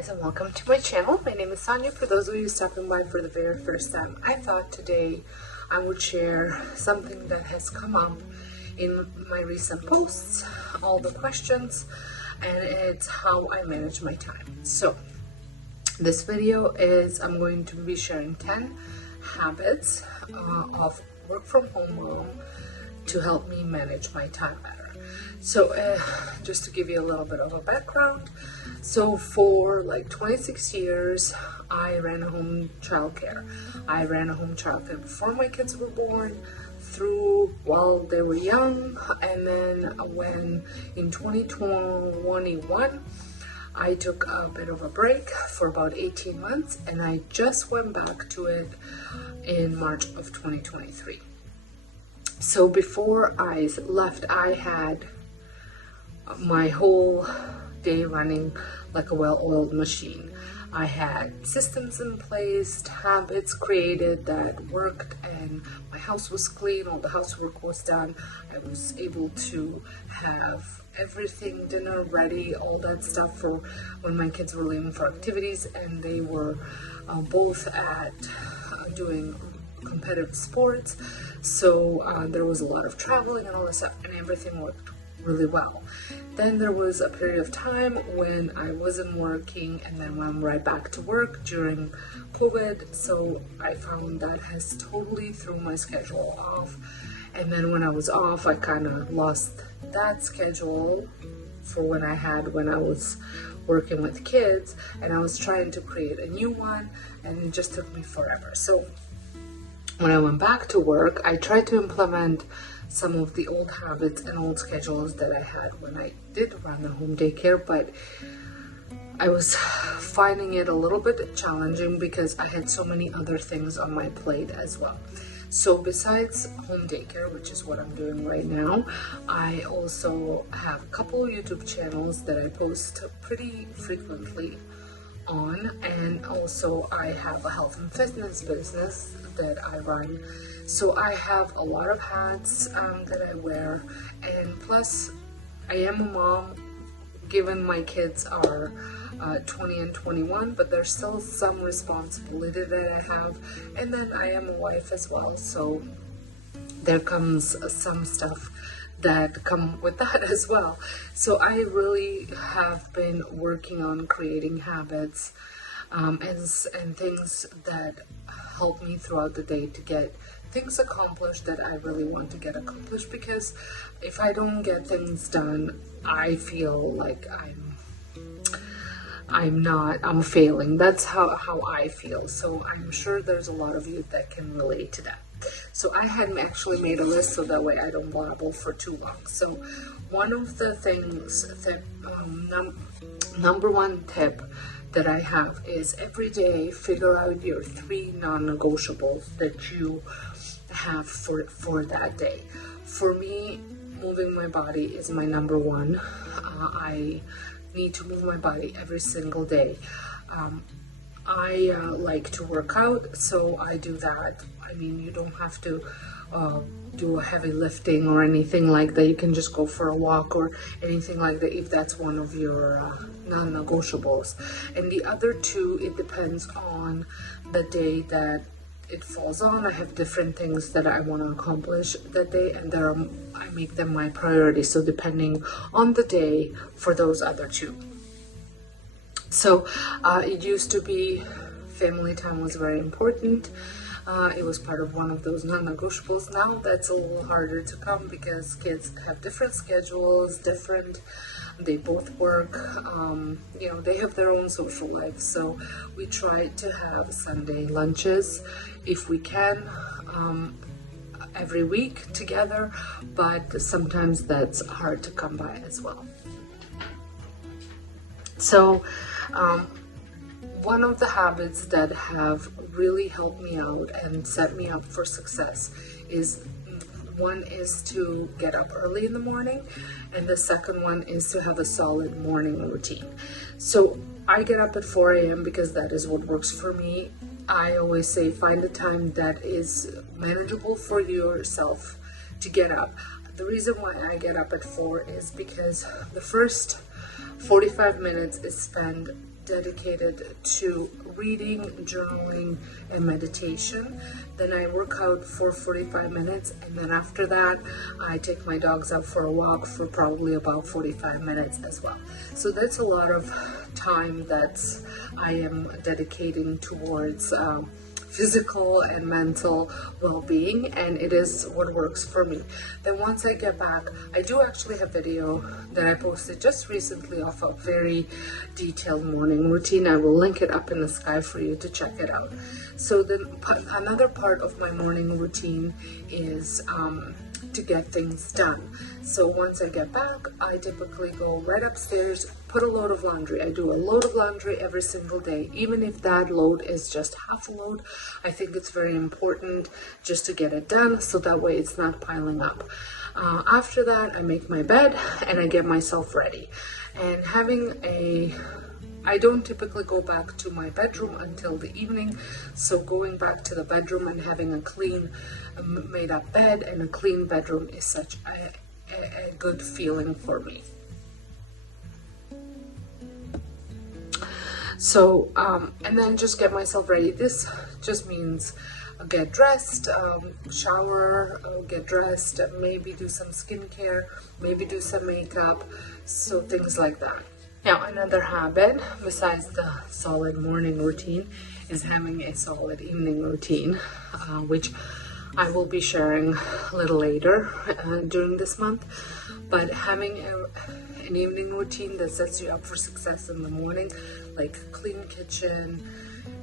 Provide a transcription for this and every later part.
guys, and welcome to my channel. My name is Sonja. For those of you stopping by for the very first time, I thought today I would share something that has come up in my recent posts, all the questions, and it's how I manage my time. So this video is I'm going to be sharing 10 habits of work from home mom to help me manage my time better. So just to give you a little bit of a background, so for like 26 years I ran a home childcare. I ran a home childcare before my kids were born, through while they were young, and then when in 2021 I took a bit of a break for about 18 months, and I just went back to it in March of 2023. So before I left, I had my whole day running like a well-oiled machine. I had systems in place, habits created that worked, and my house was clean, all the housework was done. I was able to have everything, dinner ready, all that stuff for when my kids were leaving for activities, and they were both at doing competitive sports. So there was a lot of traveling and all this stuff, and everything worked really well. Then there was a period of time when I wasn't working, and then went right back to work during COVID. So I found that has totally threw my schedule off. And then when I was off, I kind of lost that schedule for when I was working with kids, and I was trying to create a new one, and it just took me forever. So when I went back to work, I tried to implement some of the old habits and old schedules that I had when I did run the home daycare, but I was finding it a little bit challenging because I had so many other things on my plate as well. So besides home daycare, which is what I'm doing right now, I also have a couple of YouTube channels that I post pretty frequently on, and also I have a health and fitness business that I run. So I have a lot of hats that I wear, and plus I am a mom, given my kids are 20 and 21, but there's still some responsibility that I have, and then I am a wife as well, so there comes some stuff that come with that as well. So I really have been working on creating habits and things that help me throughout the day to get things accomplished that I really want to get accomplished, because if I don't get things done, I feel like I'm failing. That's how I feel. So I'm sure there's a lot of you that can relate to that. So I had actually made a list so that way I don't blabble for too long. So one of the things that number one tip that I have is every day figure out your 3 non-negotiables that you have for that day. For me, moving my body is my number one. I need to move my body every single day. I like to work out, so I do that. I mean, you don't have to do a heavy lifting or anything like that. You can just go for a walk or anything like that if that's one of your non-negotiables. And the other 2, it depends on the day that it falls on. I have different things that I want to accomplish that day, and I make them my priority. So depending on the day for those other 2. So it used to be family time was very important. It was part of one of those non-negotiables. Now that's a little harder to come because kids have different schedules, they both work, they have their own social life. So we try to have Sunday lunches if we can, every week together, but sometimes that's hard to come by as well. So one of the habits that have really helped me out and set me up for success is, one is to get up early in the morning, and the second one is to have a solid morning routine. So I get up at 4 a.m. because that is what works for me. I always say find a time that is manageable for yourself to get up. The reason why I get up at 4 is because the first 45 minutes is spent dedicated to reading, journaling, and meditation. Then I work out for 45 minutes, and then after that I take my dogs out for a walk for probably about 45 minutes as well. So that's a lot of time that I am dedicating towards physical and mental well-being, and it is what works for me. Then once I get back, I do actually have video that I posted just recently of a very detailed morning routine. I will link it up in the sky for you to check it out. So then another part of my morning routine is to get things done. So once I get back, I typically go right upstairs, put a load of laundry. I do a load of laundry every single day, even if that load is just half a load. I think it's very important just to get it done, so that way it's not piling up. After that, I make my bed and I get myself ready. And I don't typically go back to my bedroom until the evening, so going back to the bedroom and having a clean made up bed and a clean bedroom is such a good feeling for me. So, and then just get myself ready. This just means get dressed, shower, get dressed, maybe do some skincare, maybe do some makeup, so things like that. Now, another habit besides the solid morning routine is having a solid evening routine, which I will be sharing a little later during this month. But having an evening routine that sets you up for success in the morning, like clean kitchen,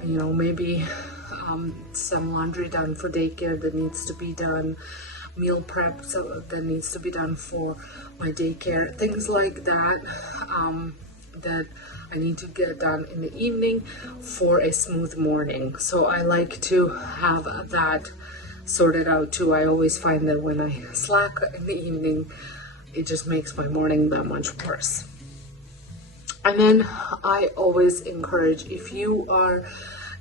maybe some laundry done for daycare that needs to be done, meal prep that needs to be done for my daycare, things like that, that I need to get done in the evening for a smooth morning. So I like to have that sorted out too. I always find that when I slack in the evening, it just makes my morning that much worse. And then I always encourage, if you are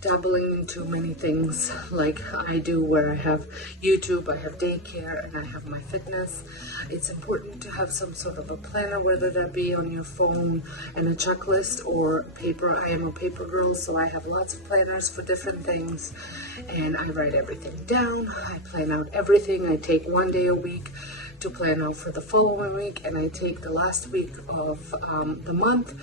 dabbling into many things like I do, where I have YouTube, I have daycare, and I have my fitness, it's important to have some sort of a planner, whether that be on your phone and a checklist or paper. I am a paper girl, so I have lots of planners for different things, and I write everything down. I plan out everything. I take one day a week to plan out for the following week, and I take the last week of the month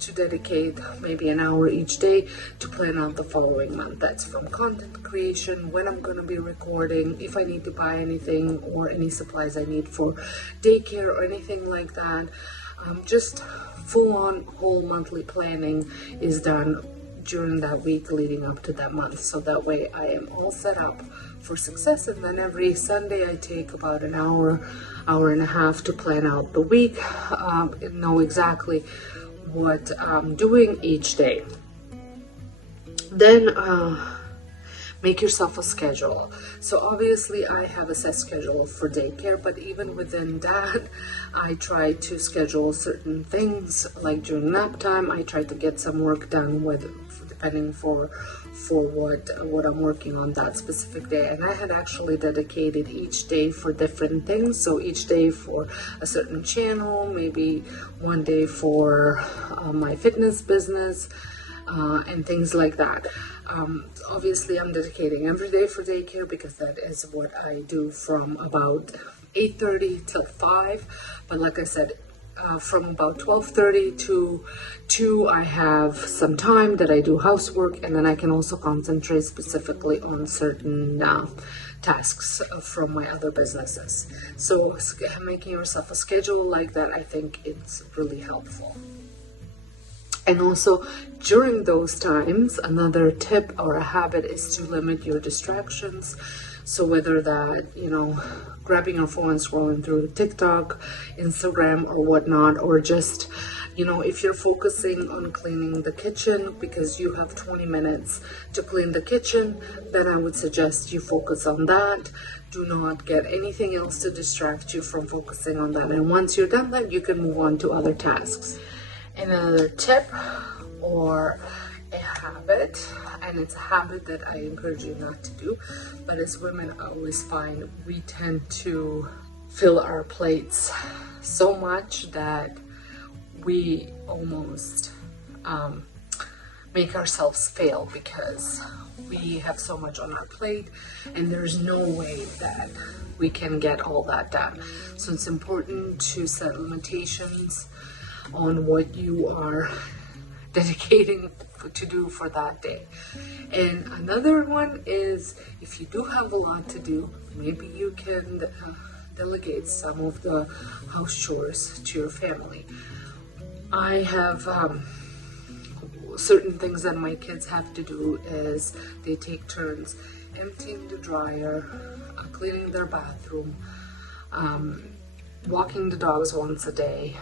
to dedicate maybe an hour each day to plan out the following month. That's from content creation, when I'm going to be recording, if I need to buy anything or any supplies I need for daycare or anything like that. Just full-on whole monthly planning is done during that week leading up to that month, so that way I am all set up for success. And then every Sunday I take about an hour and a half to plan out the week, know exactly what I'm doing each day. Then make yourself a schedule. So obviously I have a set schedule for daycare, but even within that, I try to schedule certain things. Like during nap time, I try to get some work done, depending for what I'm working on that specific day. And I had actually dedicated each day for different things. So each day for a certain channel, maybe one day for my fitness business, and things like that. Obviously I'm dedicating every day for daycare because that is what I do from about 8:30 till 5. But like I said, from about 12:30 to 2, I have some time that I do housework, and then I can also concentrate specifically on certain tasks from my other businesses. So making yourself a schedule like that, I think it's really helpful. And also during those times, another tip or a habit is to limit your distractions. So whether that, grabbing your phone and scrolling through TikTok, Instagram or whatnot, or just, if you're focusing on cleaning the kitchen because you have 20 minutes to clean the kitchen, then I would suggest you focus on that. Do not get anything else to distract you from focusing on that. And once you're done that, you can move on to other tasks. Another tip or a habit, and it's a habit that I encourage you not to do. But as women, I always find we tend to fill our plates so much that we almost make ourselves fail because we have so much on our plate, and there's no way that we can get all that done. So it's important to set limitations on what you are dedicating to do for that day. And another one is, if you do have a lot to do, maybe you can delegate some of the house chores to your family. I have certain things that my kids have to do is they take turns emptying the dryer, cleaning their bathroom, walking the dogs once a day.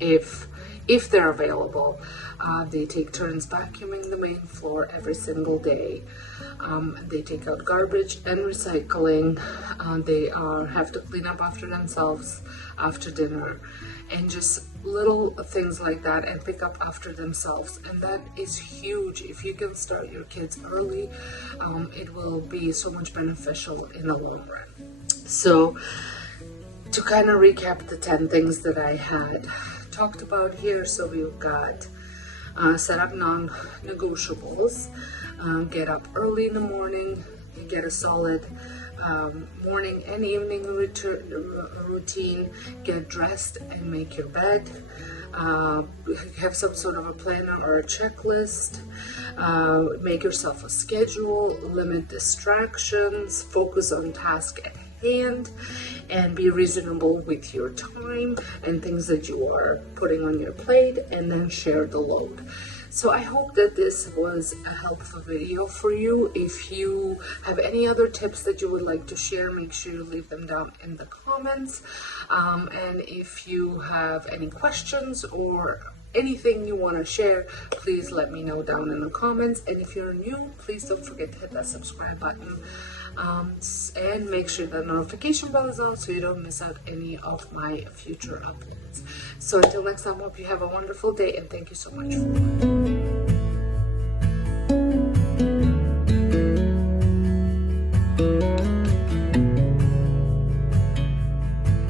If they're available, they take turns vacuuming the main floor every single day. They take out garbage and recycling. They have to clean up after themselves after dinner, and just little things like that, and pick up after themselves. And that is huge. If you can start your kids early, it will be so much beneficial in the long run. So to kind of recap the 10 things that I had talked about here, so we've got set up non-negotiables, get up early in the morning, get a solid morning and evening routine, get dressed and make your bed, have some sort of a planner or a checklist, make yourself a schedule, limit distractions, focus on task at hand, and be reasonable with your time and things that you are putting on your plate, and then share the load. So I hope that this was a helpful video for you. If you have any other tips that you would like to share, make sure you leave them down in the comments. And if you have any questions or anything you want to share, please let me know down in the comments. And if you're new, please don't forget to hit that subscribe button, and make sure the notification bell is on so you don't miss out any of my future uploads. So until next time, hope you have a wonderful day, and thank you so much for watching.